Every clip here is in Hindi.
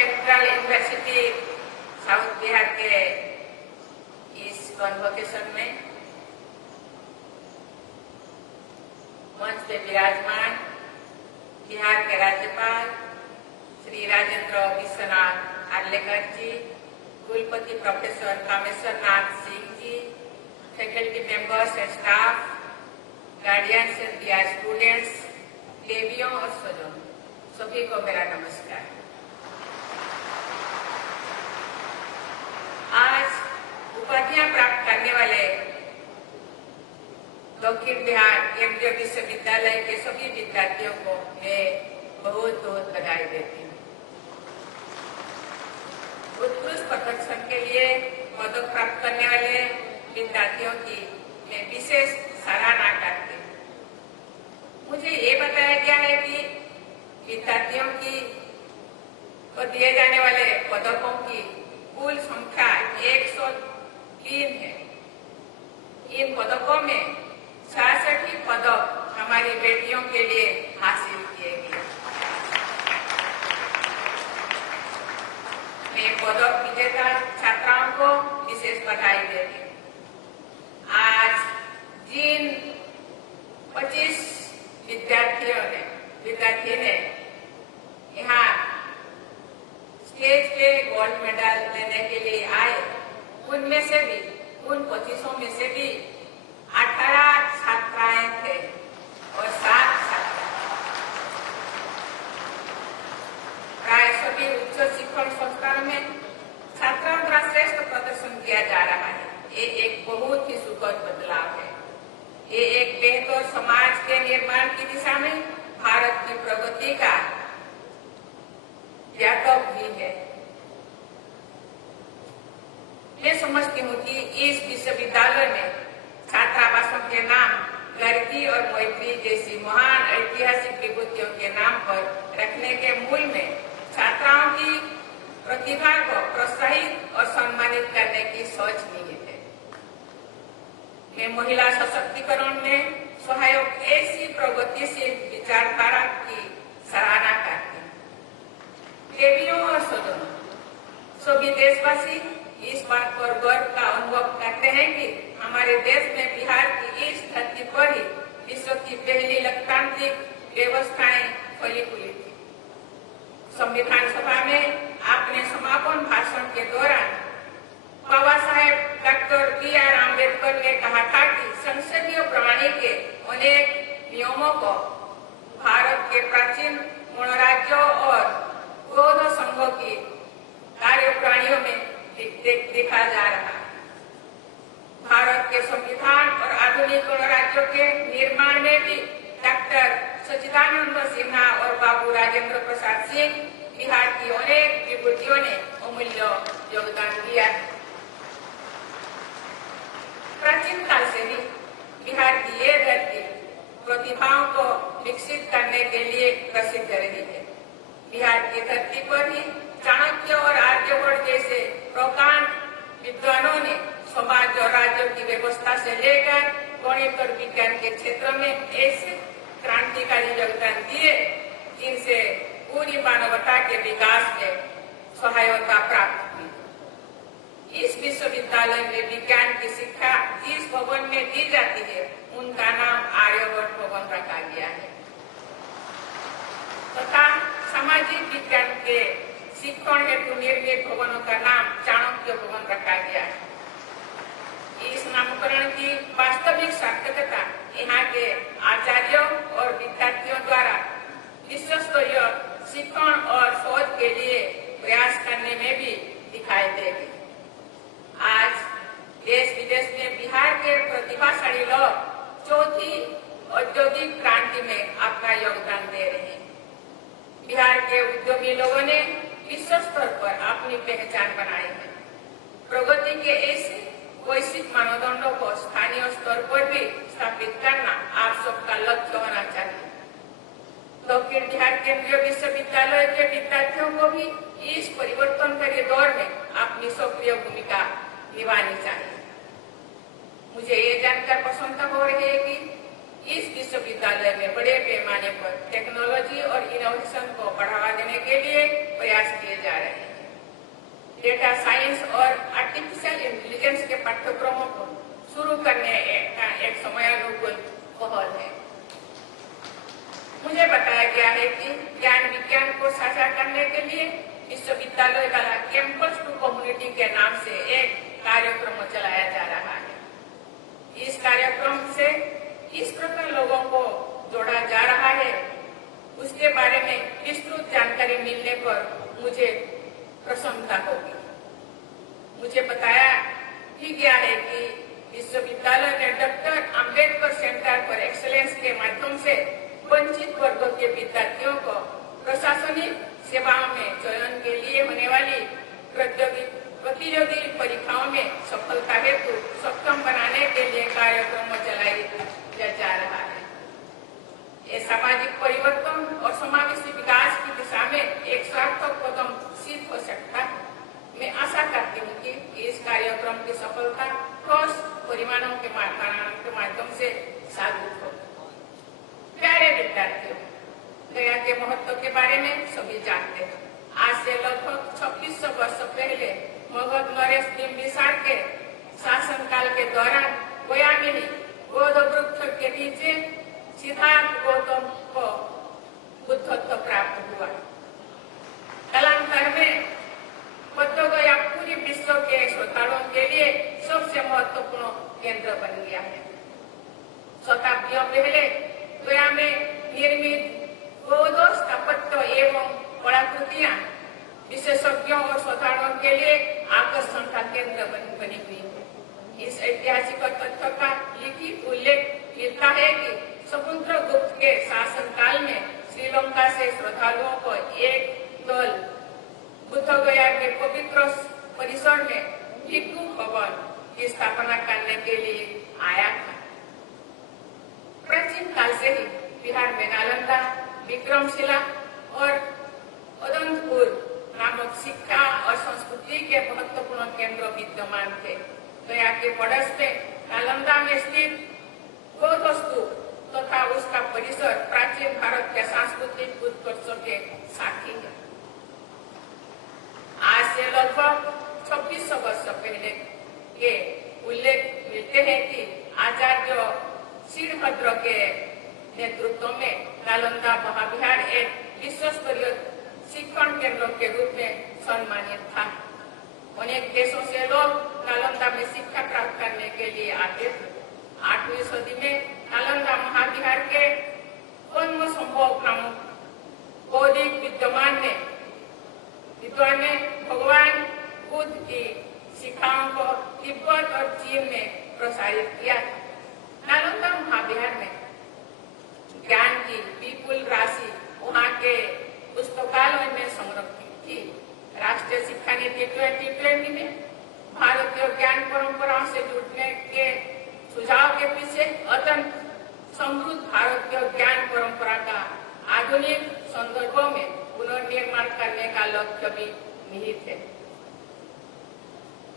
सेंट्रल यूनिवर्सिटी साउथ बिहार के इस कॉन्वोकेशन में मंच पे विराजमान बिहार के राज्यपाल श्री राजेंद्र विश्वनाथ आर्लेकर जी, कुलपति professor Kameshwar Nath Singh ji, faculty members and staff, guardians and dear students, देवियों और स्वजनों, सभी को मेरा नमस्कार। आज उपाधियां प्राप्त करने वाले दक्षिण बिहार केंद्रीय विश्वविद्यालय के सभी विद्यार्थियों को मैं बहुत बहुत बधाई देती हूँ। उत्कृष्ट प्रदर्शन के लिए पदक प्राप्त करने वाले विद्यार्थियों की मैं विशेष सराहना करती हूँ। मुझे ये बताया गया है कि विद्यार्थियों को दिए जाने वाले पदकों की कुल संख्या 103 है। इन पदकों में 66 पदक हमारी बेटियों के लिए हासिल किए गए। मैं पदक विजेता छात्राओं को विशेष बधाई देती हूँ। आज जिन 25 विद्यार्थी ने यहाँ स्टेज पे गोल्ड मेडल लेने के लिए आए, उनमें से भी उन 25 में से भी 18 छात्राएं थे और 7 छात्र। प्राय सभी उच्च शिक्षण संस्थानों में छात्रों द्वारा श्रेष्ठ प्रदर्शन किया जा रहा है। ये एक बहुत ही सुखद बदलाव है। ये एक बेहतर समाज के निर्माण की दिशा में भारत की प्रगति का व्यापक भी है। मैं समझती हूँ कि इस विश्वविद्यालय में छात्रावासों के नाम गर्गी और मैत्री जैसी महान ऐतिहासिक विभूतियों के नाम पर रखने के मूल में छात्राओं की प्रतिभा को प्रोत्साहित और सम्मानित करने की सोच निहित है। मैं महिला सशक्तिकरण में सहायक ऐसी प्रगतिशील विचारधारा की सराहना करती हूँ। देवियों और स्वजनों, सभी देशवासी इस बात पर गर्व का अनुभव करते हैं कि हमारे देश में बिहार की इस धरती पर ही विश्व की पहली लोकतांत्रिक व्यवस्थाएं फली फूली थी। संविधान सभा में अपने समापन भाषण के दौरान बाबा साहेब डॉक्टर B.R. आम्बेडकर ने कहा था कि संसदीय प्रणाली के अनेक नियमों को भारत के प्राचीन गणराज्यों और बौद्ध संघों की कार्यप्रणालियों में देखा जा रहा है। भारत के संविधान और आधुनिक गणराज्यों के निर्माण में भी डॉक्टर सच्चिदानंद सिन्हा और बाबू राजेंद्र प्रसाद सिंह, बिहार की अनेक विभूतियों ने अमूल्य योगदान दिया। प्राचीन काल से ही बिहार की ये धरती प्रतिभाओं को विकसित करने के लिए प्रसिद्ध रही है। बिहार की धरती पर ही चाणक्य और आर्यभट्ट जैसे प्रकांड विद्वानों ने समाज और राज्यों की व्यवस्था से लेकर गणित और विज्ञान के क्षेत्र में ऐसे क्रांतिकारी योगदान दिए जिनसे पूरी मानवता के विकास में सहायता प्राप्त हुई। इस विश्वविद्यालय में विज्ञान की शिक्षा जिस भवन में दी जाती है उनका नाम आर्यभट्ट भवन रखा गया है तथा सामाजिक विज्ञान के शिक्षण हेतु निर्मित भवनों का नाम चाणक्य भवन रखा गया है। इस नामकरण की वास्तविक सार्थकता यहाँ के आचार्यों और विद्यार्थियों द्वारा विश्वस्तरीय शिक्षण और शोध के लिए प्रयास करने में भी दिखाई देगी। आज देश विदेश में बिहार के प्रतिभाशाली लोग चौथी औद्योगिक क्रांति में अपना योगदान दे रहे हैं। बिहार के उद्यमी लोगों ने विश्व स्तर पर अपनी पहचान बनाई है। प्रगति के ऐसे वैश्विक मानदंडों को स्थानीय स्तर पर भी स्थापित करना आप सबका लक्ष्य होना चाहिए। दक्षिण बिहार केंद्रीय विश्वविद्यालय के विद्यार्थियों को भी इस परिवर्तनकारी दौर में अपनी सक्रिय भूमिका निभानी चाहिए। मुझे ये जानकर प्रसन्नता हो रही है कि इस विश्वविद्यालय में बड़े पैमाने पर टेक्नोलॉजी और इनोवेशन को बढ़ावा देने के लिए प्रयास किए जा रहे हैं। गया है कि ज्ञान विज्ञान को साझा करने के लिए विश्वविद्यालय द्वारा कैंपस टू कम्युनिटी के नाम से एक कार्यक्रम चलाया जा रहा है। इस कार्यक्रम से किस प्रकार लोगों को जोड़ा जा रहा है, उसके बारे में विस्तृत जानकारी मिलने पर मुझे प्रसन्नता होगी। मुझे बताया भी गया है कि विश्वविद्यालय ने doctor Ambedkar centre for excellence के माध्यम से वंचित वर्गों के विद्यार्थियों को प्रशासनिक सेवाओं में चयन के लिए होने वाली प्रतियोगी परीक्षाओं में सफलता हेतु सक्षम बनाने के लिए कार्यक्रम चलाया जा रहा है। ये सामाजिक परिवर्तन और समावेशी विकास की दिशा में एक सार्थक कदम सिद्ध हो सकता है। मैं आशा करती हूँ कि इस कार्यक्रम की सफलता ठोस परिमाणों के माध्यम से साबित हो। प्यारे विद्यार्थियों, गया के महत्व के बारे में सभी जानते हैं। आज से लगभग 2600 वर्ष पहले मगध नरेश बिंबिसार के शासनकाल के दौरान गया में ही बोध वृक्ष के नीचे सिद्धार्थ गौतम को बुद्धत्व प्राप्त हुआ। कालांतर में बुद्ध गया पूरी विश्व के श्रद्धालुओं के लिए सबसे महत्वपूर्ण केंद्र बन गया है। शताब्दियों पहले गया में निर्मित बौद्ध स्थापत्य एवं कलाकृतियां विशेषज्ञों और श्रद्धालुओं के लिए आकर्षण का केंद्र बनी हुई है। इस ऐतिहासिक तथ्य का लिखित उल्लेख मिलता है कि समुद्रगुप्त के शासनकाल में श्रीलंका से श्रद्धालुओं को एक दल बुद्ध गया के पवित्र परिसर में भिक्षु भवन की स्थापना करने के लिए आया था। प्राचीन काल से ही बिहार में नालंदा, विक्रमशिला और अनंतपुर नामक शिक्षा और संस्कृति के महत्वपूर्ण केंद्र विद्यमान थे। गया के पड़ोस में नालंदा में स्थित बौद्ध स्तूप तथा उसका परिसर प्राचीन भारत के सांस्कृतिक उत्कर्ष के साक्षी है। आज से लगभग 2600 वर्ष पहले के उल्लेख मिलते हैं कि आचार्य शीलभद्र के नेतृत्व में नालंदा महाविहार एक विश्व स्तरीय शिक्षण केंद्र के रूप में सम्मानित था। अनेक देशों से लोग नालंदा में शिक्षा प्राप्त करने के लिए आते थे। 8वीं सदी में नालंदा महाविहार के पद्म संभव नामक बौद्धिक विद्वान ने भगवान बुद्ध की शिक्षाओं को तिब्बत और चीन में प्रसारित किया। नालंदा महाविहार में ज्ञान की विपुल राशि वहाँ के पुस्तकालय में संरक्षित थी। राष्ट्रीय शिक्षा नीति 2020 में भारतीय ज्ञान परंपराओं से जुड़ने के सुझाव के पीछे अत्यंत समृद्ध भारतीय ज्ञान परंपरा का आधुनिक संदर्भों में पुनर्निर्माण करने का लक्ष्य भी निहित है।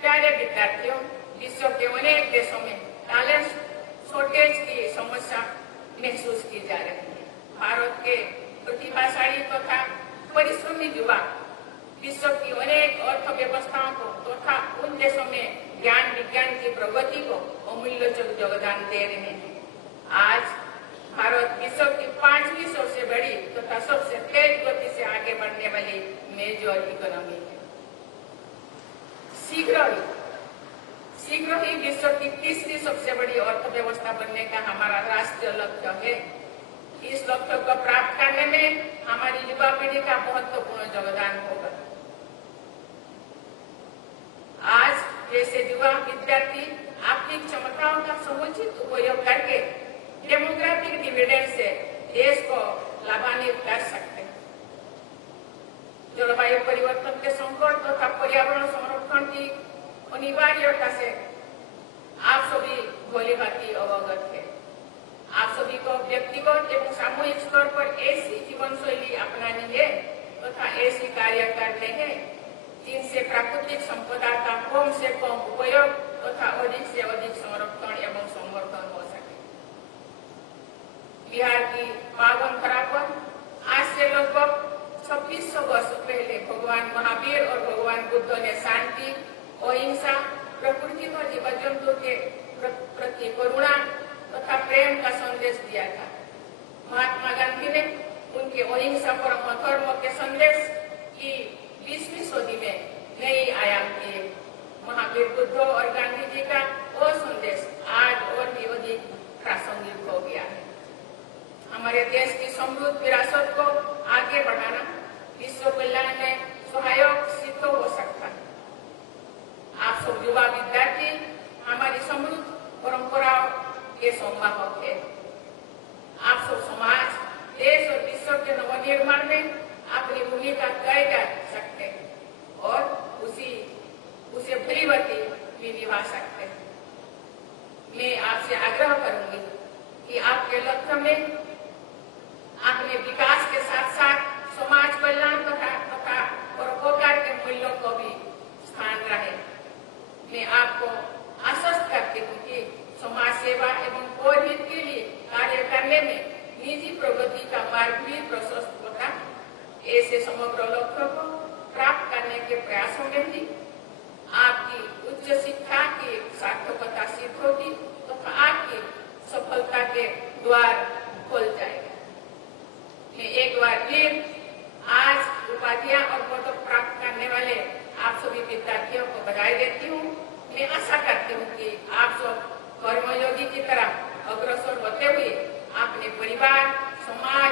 प्यारे विद्यार्थियों, विश्व के अनेक देशों में टैलेंट शॉर्टेज की समस्या महसूस की जा रही है। भारत के प्रतिभाशाली तथा परिश्रमी युवा विश्व की अनेक अर्थव्यवस्थाओं को तथा उन देशों में ज्ञान विज्ञान की प्रगति को अमूल्य योगदान दे रहे हैं। आज भारत विश्व की 5वीं सबसे बड़ी तथा सबसे तेज गति से आगे बढ़ने वाली मेजर इकोनॉमी है। शीघ्र ही विश्व की 3री सबसे बड़ी अर्थव्यवस्था बनने का हमारा राष्ट्रीय लक्ष्य है। इस लक्ष्य को प्राप्त करने में हमारी युवा पीढ़ी का महत्वपूर्ण योगदान होगा। आज जैसे युवा विद्यार्थी अपनी क्षमताओं का समुचित उपयोग करके डेमोग्राफिक डिविडेंड से देश को लाभान्वित कर सकते हैं। जलवायु परिवर्तन के संकट तथा पर्यावरण संरक्षण की अनिवार्यता से आप सभी भली-भांति अवगत है। आप सभी को व्यक्तिगत एवं सामूहिक स्तर पर ऐसी जीवन शैली अपनानी है तथा ऐसी कार्य करने हैं जिनसे प्राकृतिक संपदा का कम से कम उपयोग तथा अधिक से अधिक संरक्षण एवं संवर्धन हो सके। बिहार की पावन धरा पर आज से लगभग 2600 वर्ष पहले भगवान महावीर और भगवान बुद्ध ने शांति, अहिंसा, प्रकृति और जीव जंतु के प्रति करुणा तथा प्रेम का संदेश दिया था। महात्मा गांधी ने उनके विरासत को आगे बढ़ाना विश्व कल्याण में सहायक सिद्ध हो सकता है। आप सब युवा विद्यार्थी हमारी समृद्ध परंपराओं के संवाहक है। आप सब समाज, देश और विश्व के नवनिर्माण में अपनी भूमिका तय कर सकते हैं और उसे भलीभांति भी निभा सकते हैं। मैं आपसे आग्रह करूंगी कि आपके लक्ष्य में अपने विकास के साथ साथ समाज कल्याण तथा परोपकार के मूल्यों को भी स्थान रहे। मैं आपको आश्वस्त करती हूँ कि समाज सेवा एवं पौरहित के लिए कार्य करने में निजी प्रगति का मार्ग भी प्रशस्त होता। ऐसे समग्र लक्ष्य को प्राप्त करने के प्रयासों में भी आपकी उच्च शिक्षा की सार्थकता सिद्ध होगी तथा आपकी सफलता के द्वार खुल जाएगा। मैं एक बार फिर आज उपाधियां और पदक प्राप्त करने वाले आप सभी विद्यार्थियों को बधाई देती हूँ। मैं आशा करती हूँ कि आप सब कर्मयोगी की तरह अग्रसर होते हुए अपने परिवार, समाज